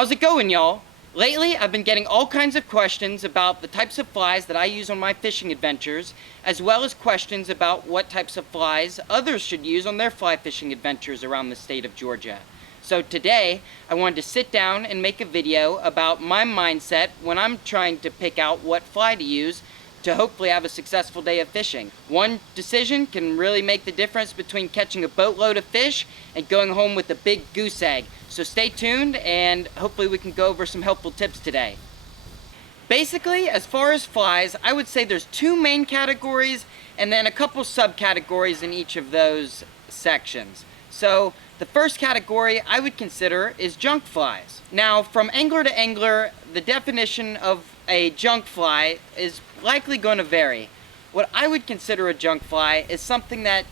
How's it going, y'all? Lately, I've been getting all kinds of questions about the types of flies that I use on my fishing adventures, as well as questions about what types of flies others should use on their fly fishing adventures around the state of Georgia. So today, I wanted to sit down and make a video about my mindset when I'm trying to pick out what fly to use to hopefully have a successful day of fishing. One decision can really make the difference between catching a boatload of fish and going home with a big goose egg. So stay tuned and hopefully we can go over some helpful tips today. Basically, as far as flies, I would say there's two main categories and then a couple subcategories in each of those sections. So the first category I would consider is junk flies. Now, from angler to angler, the definition of a junk fly is likely going to vary. What I would consider a junk fly is something that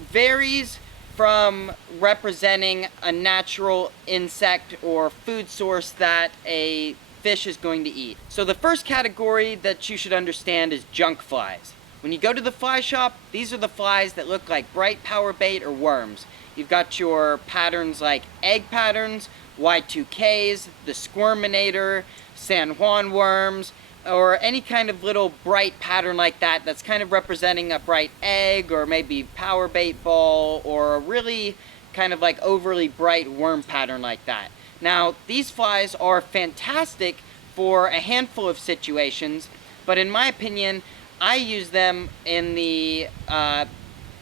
varies from representing a natural insect or food source that a fish is going to eat. So the first category that you should understand is junk flies. When you go to the fly shop, these are the flies that look like bright power bait or worms. You've got your patterns like egg patterns, Y2Ks, the Squirminator, San Juan worms, or any kind of little bright pattern like that that's kind of representing a bright egg or maybe power bait ball or a really kind of like overly bright worm pattern like that. Now, these flies are fantastic for a handful of situations, but in my opinion, I use them in the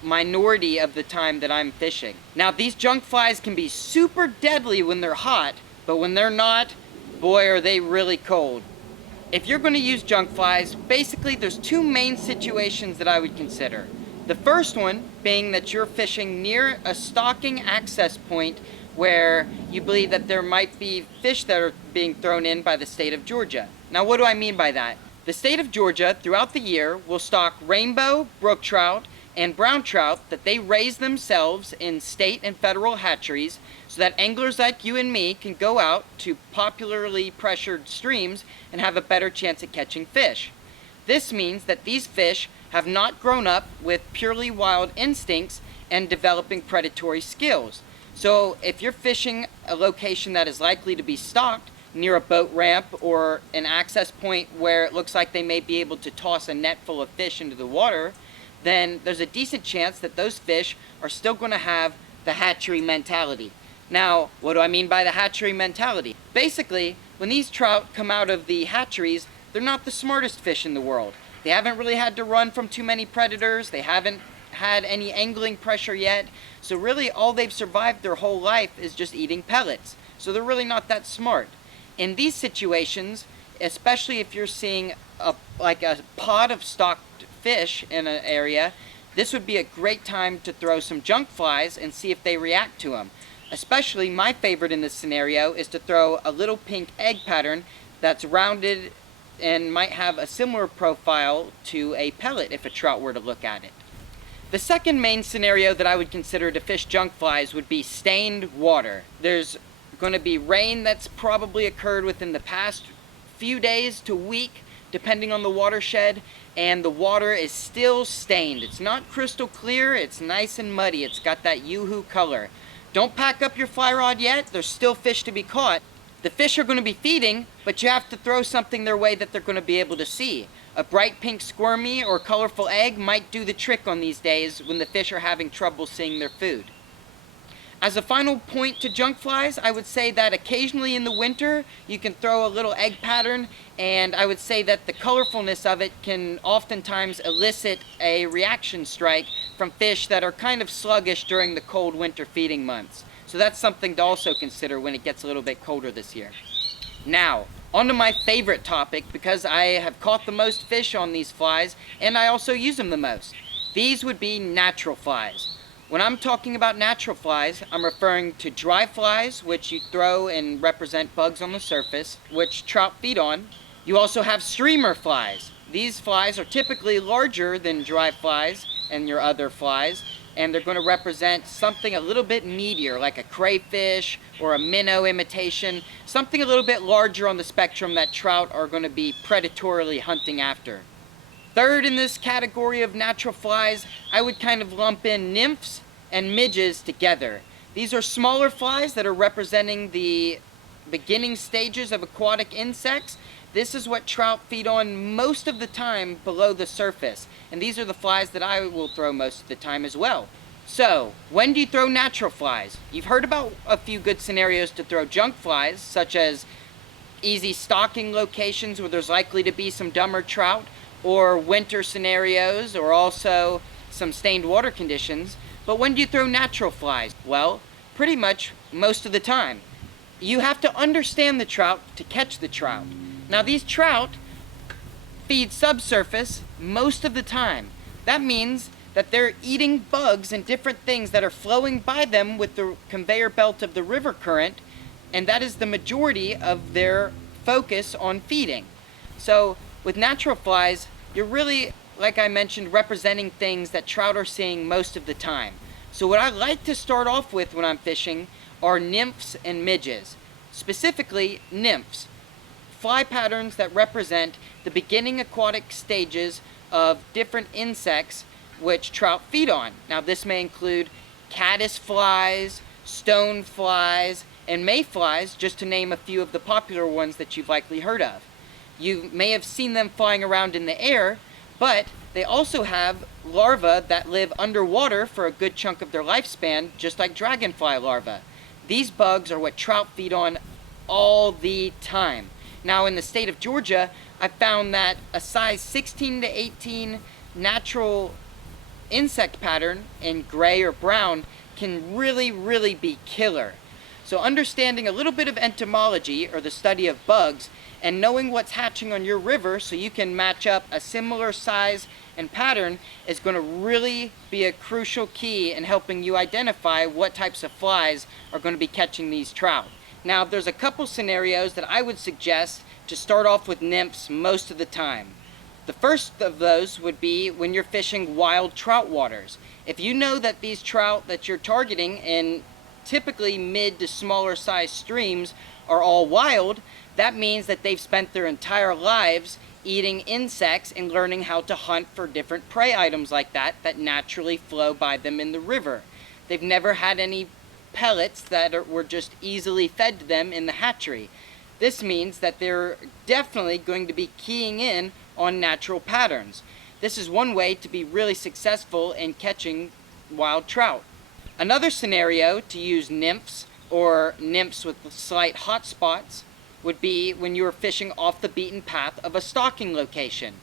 minority of the time that I'm fishing. Now, these junk flies can be super deadly when they're hot, but when they're not, boy, are they really cold. If you're going to use junk flies, basically there's two main situations that I would consider. The first one being that you're fishing near a stocking access point where you believe that there might be fish that are being thrown in by the state of Georgia. Now, what do I mean by that? The state of Georgia throughout the year will stock rainbow, brook trout, and brown trout that they raise themselves in state and federal hatcheries so that anglers like you and me can go out to popularly pressured streams and have a better chance at catching fish. This means that these fish have not grown up with purely wild instincts and developing predatory skills. So if you're fishing a location that is likely to be stocked near a boat ramp or an access point where it looks like they may be able to toss a net full of fish into the water, then there's a decent chance that those fish are still going to have the hatchery mentality. Now, what do I mean by the hatchery mentality? Basically, when these trout come out of the hatcheries, they're not the smartest fish in the world. They haven't really had to run from too many predators. They haven't had any angling pressure yet. So really, all they've survived their whole life is just eating pellets. So they're really not that smart. In these situations, especially if you're seeing a pod of stocked fish in an area, this would be a great time to throw some junk flies and see if they react to them. Especially my favorite in this scenario is to throw a little pink egg pattern that's rounded and might have a similar profile to a pellet if a trout were to look at it. The second main scenario that I would consider to fish junk flies would be stained water. There's going to be rain that's probably occurred within the past few days to week, depending on the watershed, and the water is still stained. It's not crystal clear, it's nice and muddy, it's got that yoo-hoo color. Don't pack up your fly rod yet, there's still fish to be caught. The fish are going to be feeding, but you have to throw something their way that they're going to be able to see. A bright pink squirmy or colorful egg might do the trick on these days when the fish are having trouble seeing their food. As a final point to junk flies, I would say that occasionally in the winter you can throw a little egg pattern, and I would say that the colorfulness of it can oftentimes elicit a reaction strike from fish that are kind of sluggish during the cold winter feeding months. So that's something to also consider when it gets a little bit colder this year. Now, on to my favorite topic, because I have caught the most fish on these flies and I also use them the most. These would be natural flies. When I'm talking about natural flies, I'm referring to dry flies, which you throw and represent bugs on the surface, which trout feed on. You also have streamer flies. These flies are typically larger than dry flies and your other flies, and they're going to represent something a little bit meatier, like a crayfish or a minnow imitation, something a little bit larger on the spectrum that trout are going to be predatorily hunting after. Third in this category of natural flies, I would kind of lump in nymphs and midges together. These are smaller flies that are representing the beginning stages of aquatic insects, this is what trout feed on most of the time below the surface. And these are the flies that I will throw most of the time as well. So, when do you throw natural flies? You've heard about a few good scenarios to throw junk flies, such as easy stocking locations where there's likely to be some dumber trout, or winter scenarios, or also some stained water conditions. But when do you throw natural flies? Well, pretty much most of the time. You have to understand the trout to catch the trout. Now, these trout feed subsurface most of the time. That means that they're eating bugs and different things that are flowing by them with the conveyor belt of the river current, and that is the majority of their focus on feeding. So with natural flies, you're really, like I mentioned, representing things that trout are seeing most of the time. So what I like to start off with when I'm fishing are nymphs and midges. Specifically, nymphs. Fly patterns that represent the beginning aquatic stages of different insects which trout feed on. Now, this may include caddis flies, stone flies, and mayflies, just to name a few of the popular ones that you've likely heard of. You may have seen them flying around in the air, but they also have larvae that live underwater for a good chunk of their lifespan, just like dragonfly larvae. These bugs are what trout feed on all the time. Now, in the state of Georgia, I found that a size 16 to 18 natural insect pattern in gray or brown can really be killer. So understanding a little bit of entomology, or the study of bugs, and knowing what's hatching on your river so you can match up a similar size and pattern is going to really be a crucial key in helping you identify what types of flies are going to be catching these trout. Now, there's a couple scenarios that I would suggest to start off with nymphs most of the time. The first of those would be when you're fishing wild trout waters. If you know that these trout that you're targeting in typically mid to smaller size streams are all wild, that means that they've spent their entire lives eating insects and learning how to hunt for different prey items like that naturally flow by them in the river. They've never had any pellets that were just easily fed to them in the hatchery. This means that they're definitely going to be keying in on natural patterns. This is one way to be really successful in catching wild trout. Another scenario to use nymphs, or nymphs with slight hot spots, would be when you are fishing off the beaten path of a stocking location.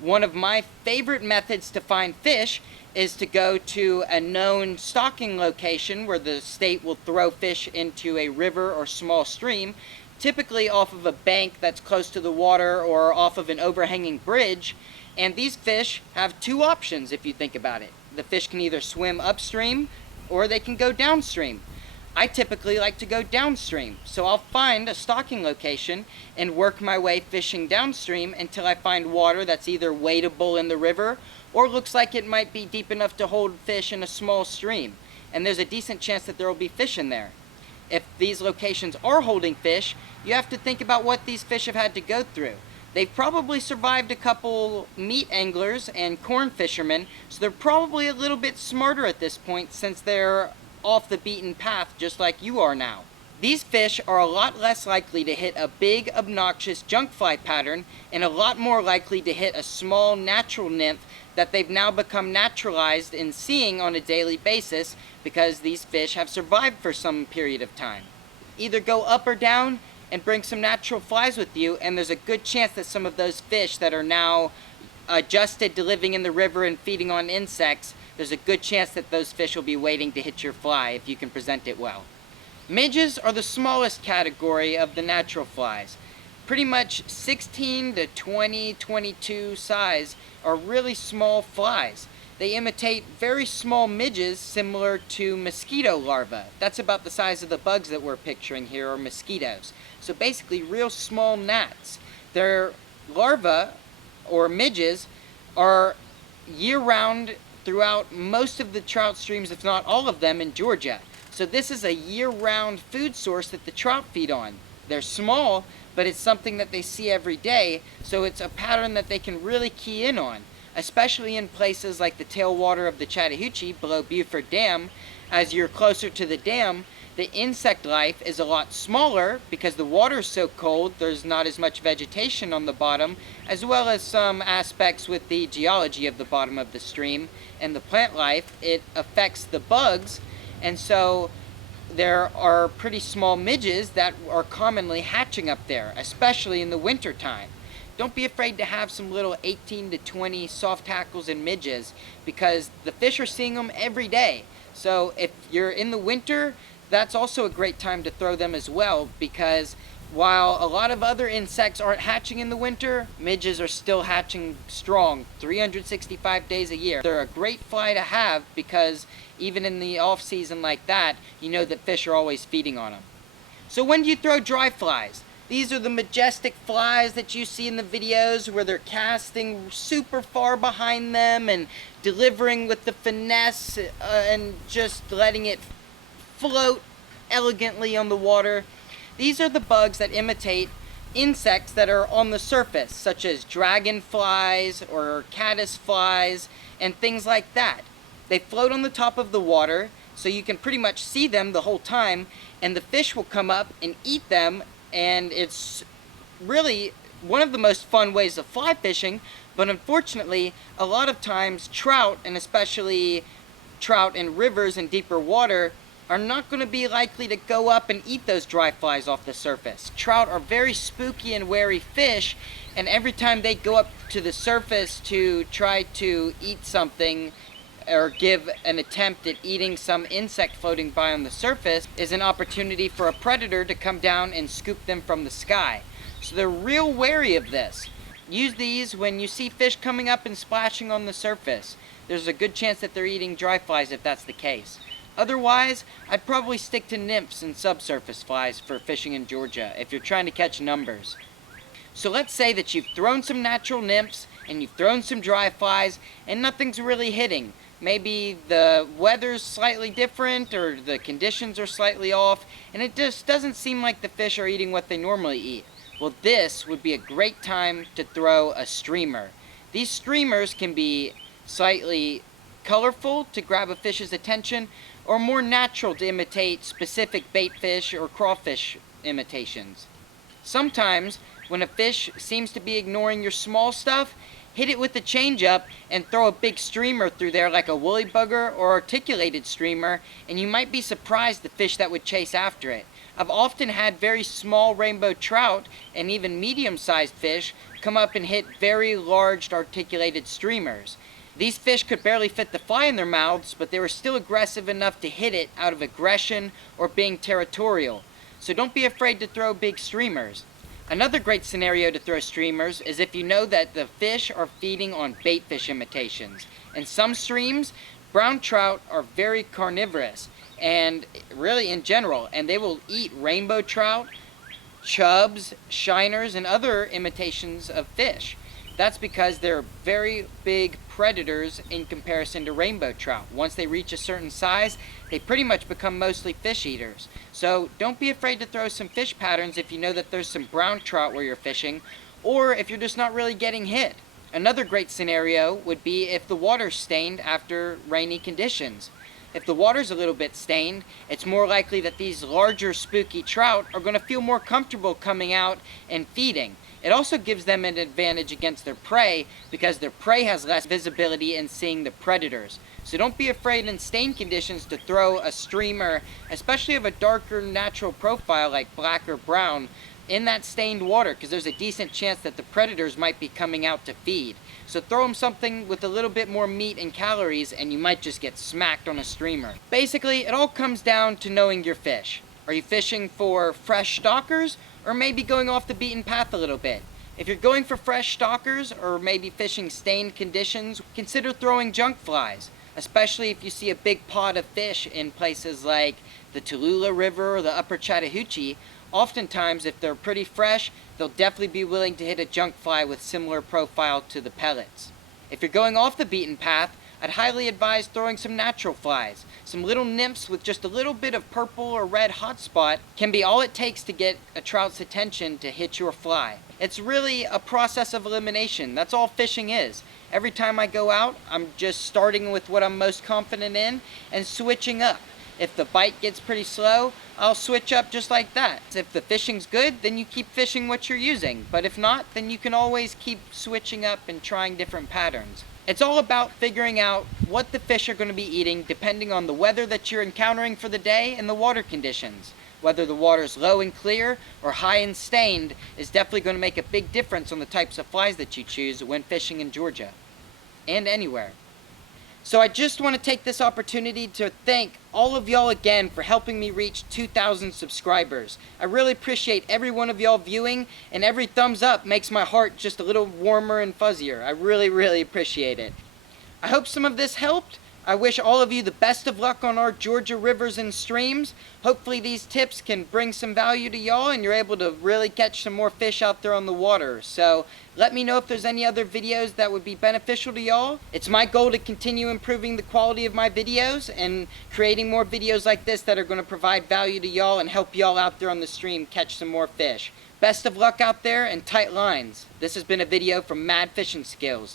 One of my favorite methods to find fish is to go to a known stocking location where the state will throw fish into a river or small stream, typically off of a bank that's close to the water or off of an overhanging bridge. And these fish have two options if you think about it. The fish can either swim upstream or they can go downstream. I typically like to go downstream, so I'll find a stocking location and work my way fishing downstream until I find water that's either wadeable in the river or looks like it might be deep enough to hold fish in a small stream. And there's a decent chance that there will be fish in there. If these locations are holding fish, you have to think about what these fish have had to go through. They've probably survived a couple meat anglers and corn fishermen, so they're probably a little bit smarter at this point since they're off the beaten path just like you are now. These fish are a lot less likely to hit a big, obnoxious junk fly pattern and a lot more likely to hit a small natural nymph that they've now become naturalized in seeing on a daily basis because these fish have survived for some period of time. Either go up or down and bring some natural flies with you, and there's a good chance that some of those fish that are now adjusted to living in the river and feeding on insects, there's a good chance that those fish will be waiting to hit your fly if you can present it well. Midges are the smallest category of the natural flies. Pretty much 16 to 20, 22 size are really small flies. They imitate very small midges similar to mosquito larvae. That's about the size of the bugs that we're picturing here, are mosquitoes. So basically real small gnats. Their larvae, or midges, are year-round throughout most of the trout streams, if not all of them, in Georgia. So this is a year-round food source that the trout feed on. They're small, but it's something that they see every day, so it's a pattern that they can really key in on, especially in places like the tailwater of the Chattahoochee below Buford Dam. As you're closer to the dam, The insect life is a lot smaller because the water is so cold, there's not as much vegetation on the bottom, as well as some aspects with the geology of the bottom of the stream. And the plant life, it affects the bugs, and so there are pretty small midges that are commonly hatching up there, especially in the winter time. Don't be afraid to have some little 18 to 20 soft hackles and midges, because the fish are seeing them every day. So if you're in the winter, that's also a great time to throw them as well, because while a lot of other insects aren't hatching in the winter, midges are still hatching strong 365 days a year. They're a great fly to have because even in the off season like that, you know that fish are always feeding on them. So when do you throw dry flies? These are the majestic flies that you see in the videos where they're casting super far behind them and delivering with the finesse and just letting it float elegantly on the water. These are the bugs that imitate insects that are on the surface, such as dragonflies or caddisflies and things like that. They float on the top of the water, so you can pretty much see them the whole time, and the fish will come up and eat them, and it's really one of the most fun ways of fly fishing. But unfortunately, a lot of times trout, and especially trout in rivers and deeper water, are not going to be likely to go up and eat those dry flies off the surface. Trout are very spooky and wary fish, and every time they go up to the surface to try to eat something or give an attempt at eating some insect floating by on the surface is an opportunity for a predator to come down and scoop them from the sky. So they're real wary of this. Use these when you see fish coming up and splashing on the surface. There's a good chance that they're eating dry flies if that's the case. Otherwise, I'd probably stick to nymphs and subsurface flies for fishing in Georgia if you're trying to catch numbers. So let's say that you've thrown some natural nymphs and you've thrown some dry flies and nothing's really hitting. Maybe the weather's slightly different or the conditions are slightly off and it just doesn't seem like the fish are eating what they normally eat. Well, this would be a great time to throw a streamer. These streamers can be slightly colorful to grab a fish's attention, or more natural to imitate specific bait fish or crawfish imitations. Sometimes, when a fish seems to be ignoring your small stuff, hit it with a change up and throw a big streamer through there like a woolly bugger or articulated streamer, and you might be surprised the fish that would chase after it. I've often had very small rainbow trout and even medium-sized fish come up and hit very large articulated streamers. These fish could barely fit the fly in their mouths, but they were still aggressive enough to hit it out of aggression or being territorial. So don't be afraid to throw big streamers. Another great scenario to throw streamers is if you know that the fish are feeding on bait fish imitations. In some streams, brown trout are very carnivorous, and really in general, and they will eat rainbow trout, chubs, shiners, and other imitations of fish. That's because they're very big predators in comparison to rainbow trout. Once they reach a certain size, they pretty much become mostly fish eaters. So don't be afraid to throw some fish patterns if you know that there's some brown trout where you're fishing, or if you're just not really getting hit. Another great scenario would be if the water's stained after rainy conditions. If the water's a little bit stained, it's more likely that these larger spooky trout are going to feel more comfortable coming out and feeding. It also gives them an advantage against their prey because their prey has less visibility in seeing the predators. So don't be afraid in stained conditions to throw a streamer, especially of a darker natural profile like black or brown, in that stained water, because there's a decent chance that the predators might be coming out to feed. So throw them something with a little bit more meat and calories and you might just get smacked on a streamer. Basically, it all comes down to knowing your fish. Are you fishing for fresh stalkers, or maybe going off the beaten path a little bit? If you're going for fresh stalkers or maybe fishing stained conditions, consider throwing junk flies, especially if you see a big pod of fish in places like the Tallulah River or the Upper Chattahoochee. Oftentimes, if they're pretty fresh, they'll definitely be willing to hit a junk fly with similar profile to the pellets. If you're going off the beaten path, I'd highly advise throwing some natural flies. Some little nymphs with just a little bit of purple or red hotspot can be all it takes to get a trout's attention to hit your fly. It's really a process of elimination. That's all fishing is. Every time I go out, I'm just starting with what I'm most confident in and switching up. If the bite gets pretty slow, I'll switch up just like that. If the fishing's good, then you keep fishing what you're using. But if not, then you can always keep switching up and trying different patterns. It's all about figuring out what the fish are going to be eating depending on the weather that you're encountering for the day and the water conditions. Whether the water's low and clear or high and stained is definitely going to make a big difference on the types of flies that you choose when fishing in Georgia and anywhere. So I just want to take this opportunity to thank all of y'all again for helping me reach 2,000 subscribers. I really appreciate every one of y'all viewing, and every thumbs up makes my heart just a little warmer and fuzzier. I really appreciate it. I hope some of this helped. I wish all of you the best of luck on our Georgia rivers and streams. Hopefully these tips can bring some value to y'all and you're able to really catch some more fish out there on the water. So let me know if there's any other videos that would be beneficial to y'all. It's my goal to continue improving the quality of my videos and creating more videos like this that are going to provide value to y'all and help y'all out there on the stream catch some more fish. Best of luck out there and tight lines. This has been a video from MadFishinSkillz.